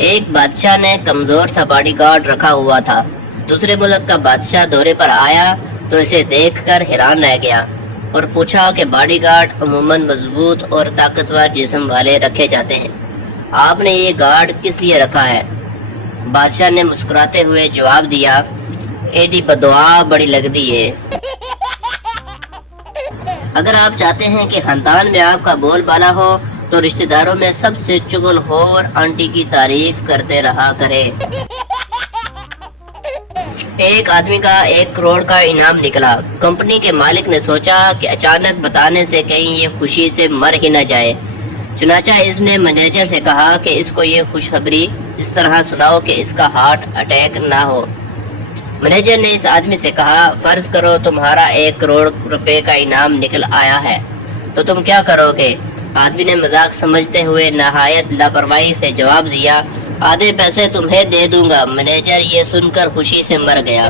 ایک بادشاہ نے کمزور سا باڈی گارڈ رکھا ہوا تھا۔ دوسرے ملک کا بادشاہ دورے پر آیا تو اسے دیکھ کر حیران رہ گیا اور پوچھا کہ باڈی گارڈ عموماً مضبوط اور طاقتور جسم والے رکھے جاتے ہیں، آپ نے یہ گارڈ کس لیے رکھا ہے؟ بادشاہ نے مسکراتے ہوئے جواب دیا، ایڈی بدعا بڑی لگدی ہے۔ اگر آپ چاہتے ہیں کہ خاندان میں آپ کا بول بالا ہو تو رشتہ داروں میں سب سے چغل خور آنٹی کی تعریف کرتے رہا کریں۔ ایک آدمی کا 1 کروڑ کا انعام نکلا۔ کمپنی کے مالک نے سوچا کہ اچانک بتانے سے کہیں یہ خوشی سے مر ہی نہ جائے، چنانچہ اس نے مینیجر سے کہا کہ اس کو یہ خوشخبری اس طرح سناؤ کہ اس کا ہارٹ اٹیک نہ ہو۔ مینیجر نے اس آدمی سے کہا، فرض کرو تمہارا 1 کروڑ روپے کا انعام نکل آیا ہے تو تم کیا کرو گے؟ آدمی نے مذاق سمجھتے ہوئے نہایت لاپرواہی سے جواب دیا، آدھے پیسے تمہیں دے دوں گا۔ مینیجر یہ سن کر خوشی سے مر گیا۔